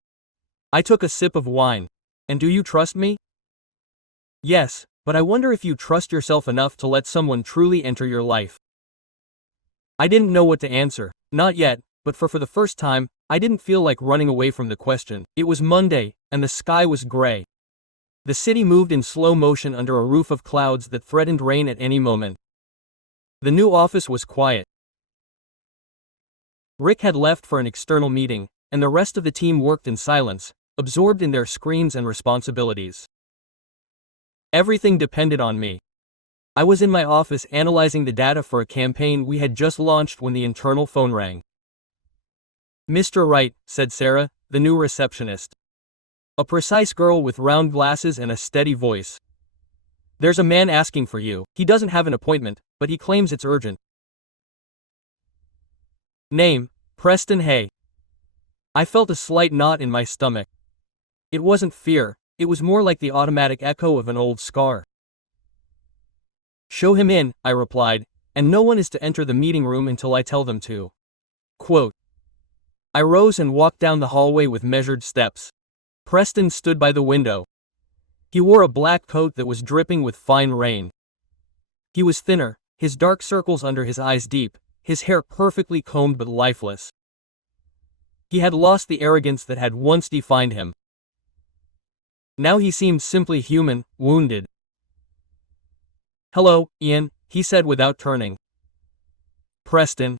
I took a sip of wine. "And do you trust me?" "Yes, but I wonder if you trust yourself enough to let someone truly enter your life." I didn't know what to answer. Not yet, but for the first time, I didn't feel like running away from the question. It was Monday, and the sky was gray. The city moved in slow motion under a roof of clouds that threatened rain at any moment. The new office was quiet. Rick had left for an external meeting, and the rest of the team worked in silence, absorbed in their screens and responsibilities. Everything depended on me. I was in my office analyzing the data for a campaign we had just launched when the internal phone rang. "Mr. Wright," said Sarah, the new receptionist. A precise girl with round glasses and a steady voice. "There's a man asking for you. He doesn't have an appointment, but he claims it's urgent." Name: Preston Hay. I felt a slight knot in my stomach. It wasn't fear, it was more like the automatic echo of an old scar. "Show him in," I replied, "and no one is to enter the meeting room until I tell them to." Quote. I rose and walked down the hallway with measured steps. Preston stood by the window. He wore a black coat that was dripping with fine rain. He was thinner, his dark circles under his eyes deep, his hair perfectly combed but lifeless. He had lost the arrogance that had once defined him. Now he seemed simply human, wounded. "Hello, Ian," he said without turning. "Preston.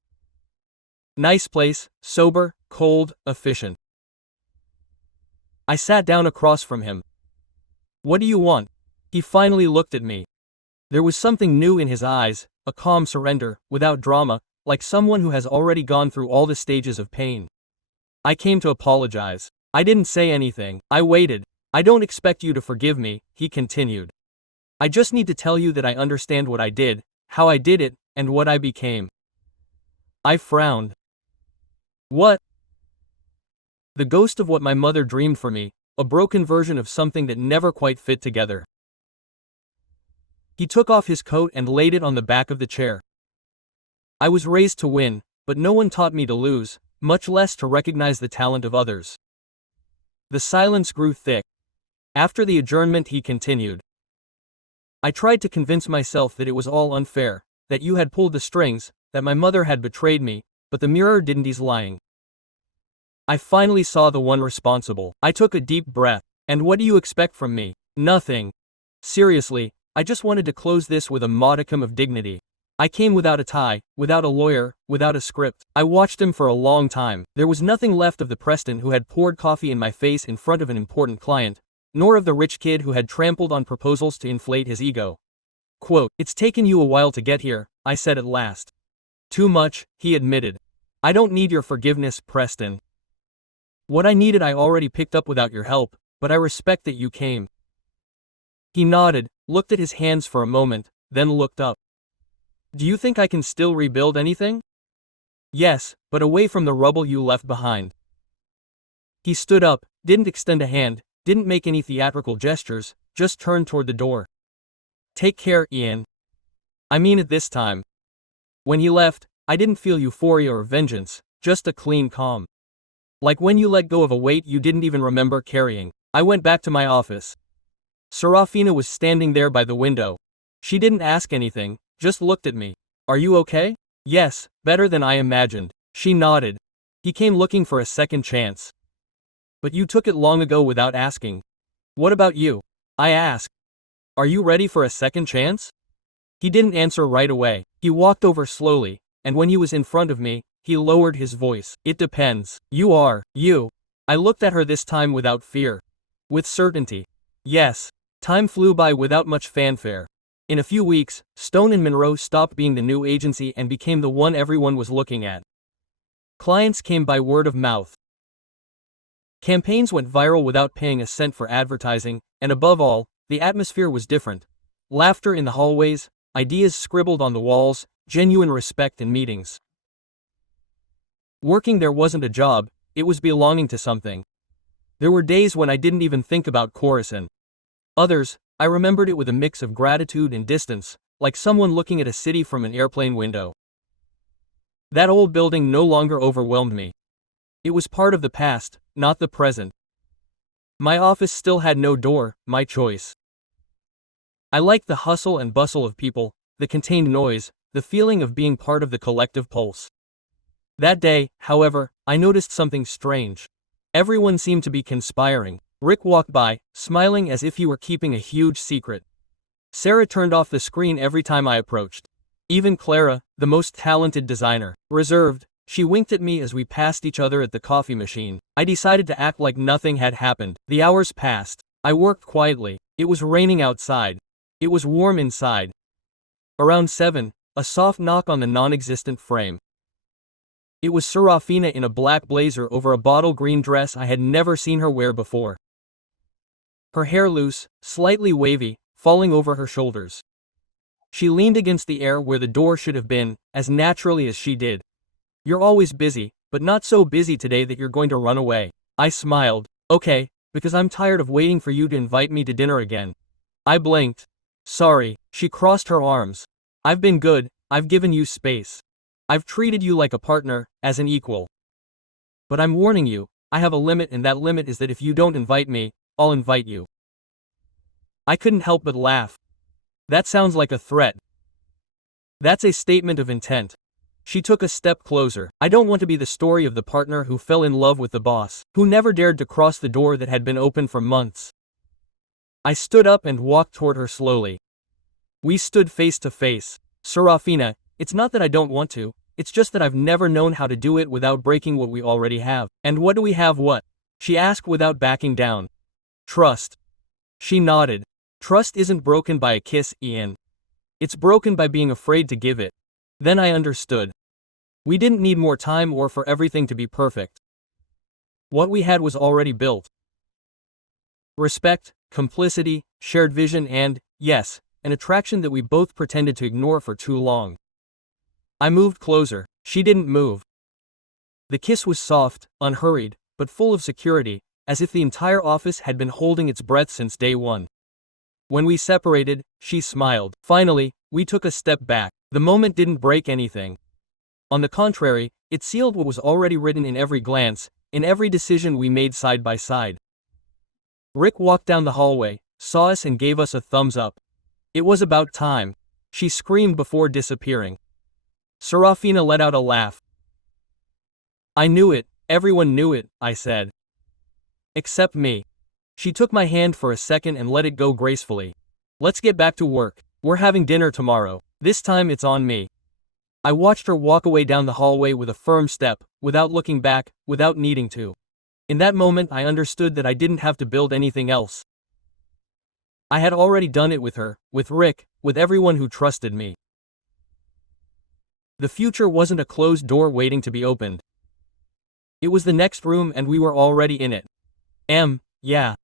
Nice place, sober, cold, efficient." I sat down across from him. "What do you want?" He finally looked at me. There was something new in his eyes, a calm surrender, without drama, like someone who has already gone through all the stages of pain. "I came to apologize." I didn't say anything. I waited. "I don't expect you to forgive me," he continued. "I just need to tell you that I understand what I did, how I did it, and what I became." I frowned. "What?" "The ghost of what my mother dreamed for me, a broken version of something that never quite fit together." He took off his coat and laid it on the back of the chair. "I was raised to win, but no one taught me to lose, much less to recognize the talent of others." The silence grew thick. After the adjournment he continued. "I tried to convince myself that it was all unfair, that you had pulled the strings, that my mother had betrayed me, but the mirror didn't. He's lying. I finally saw the one responsible." I took a deep breath. "And what do you expect from me?" "Nothing. Seriously, I just wanted to close this with a modicum of dignity. I came without a tie, without a lawyer, without a script." I watched him for a long time. There was nothing left of the Preston who had poured coffee in my face in front of an important client, nor of the rich kid who had trampled on proposals to inflate his ego. Quote, "It's taken you a while to get here," I said at last. Too much, he admitted. I don't need your forgiveness, Preston. What I needed I already picked up without your help, but I respect that you came. He nodded, looked at his hands for a moment, then looked up. Do you think I can still rebuild anything? Yes, but away from the rubble you left behind. He stood up, didn't extend a hand, didn't make any theatrical gestures, just turned toward the door. Take care, Ian. I mean it this time. When he left, I didn't feel euphoria or vengeance, just a clean calm. Like when you let go of a weight you didn't even remember carrying. I went back to my office. Serafina was standing there by the window. She didn't ask anything, just looked at me. Are you okay? Yes, better than I imagined. She nodded. He came looking for a second chance. But you took it long ago without asking. What about you? I asked. Are you ready for a second chance? He didn't answer right away. He walked over slowly, and when he was in front of me, he lowered his voice. It depends. You are. You. I looked at her this time without fear. With certainty. Yes. Time flew by without much fanfare. In a few weeks, Stone and Monroe stopped being the new agency and became the one everyone was looking at. Clients came by word of mouth. Campaigns went viral without paying a cent for advertising, and above all, the atmosphere was different. Laughter in the hallways, ideas scribbled on the walls, genuine respect in meetings. Working there wasn't a job, it was belonging to something. There were days when I didn't even think about Coruscant. Others, I remembered it with a mix of gratitude and distance, like someone looking at a city from an airplane window. That old building no longer overwhelmed me. It was part of the past, not the present. My office still had no door, my choice. I liked the hustle and bustle of people, the contained noise, the feeling of being part of the collective pulse. That day, however, I noticed something strange. Everyone seemed to be conspiring. Rick walked by, smiling as if he were keeping a huge secret. Sarah turned off the screen every time I approached. Even Clara, the most talented designer, reserved. She winked at me as we passed each other at the coffee machine. I decided to act like nothing had happened. The hours passed. I worked quietly. It was raining outside. It was warm inside. Around 7, a soft knock on the non-existent frame. It was Serafina in a black blazer over a bottle green dress I had never seen her wear before. Her hair loose, slightly wavy, falling over her shoulders. She leaned against the air where the door should have been, as naturally as she did. You're always busy, but not so busy today that you're going to run away. I smiled. Okay, because I'm tired of waiting for you to invite me to dinner again. I blinked. Sorry. She crossed her arms. I've been good, I've given you space. I've treated you like a partner, as an equal. But I'm warning you, I have a limit, and that limit is that if you don't invite me, I'll invite you. I couldn't help but laugh. That sounds like a threat. That's a statement of intent. She took a step closer. I don't want to be the story of the partner who fell in love with the boss, who never dared to cross the door that had been open for months. I stood up and walked toward her slowly. We stood face to face. Serafina, it's not that I don't want to, it's just that I've never known how to do it without breaking what we already have. And what do we have? What? She asked without backing down. Trust. She nodded. Trust isn't broken by a kiss, Ian. It's broken by being afraid to give it. Then I understood. We didn't need more time or for everything to be perfect. What we had was already built. Respect, complicity, shared vision and, yes, an attraction that we both pretended to ignore for too long. I moved closer. She didn't move. The kiss was soft, unhurried, but full of security, as if the entire office had been holding its breath since day one. When we separated, she smiled. Finally, we took a step back. The moment didn't break anything. On the contrary, it sealed what was already written in every glance, in every decision we made side by side. Rick walked down the hallway, saw us and gave us a thumbs up. It was about time. She screamed before disappearing. Serafina let out a laugh. I knew it, everyone knew it, I said. Except me. She took my hand for a second and let it go gracefully. Let's get back to work. We're having dinner tomorrow. This time it's on me. I watched her walk away down the hallway with a firm step, without looking back, without needing to. In that moment I understood that I didn't have to build anything else. I had already done it with her, with Rick, with everyone who trusted me. The future wasn't a closed door waiting to be opened. It was the next room and we were already in it. Yeah.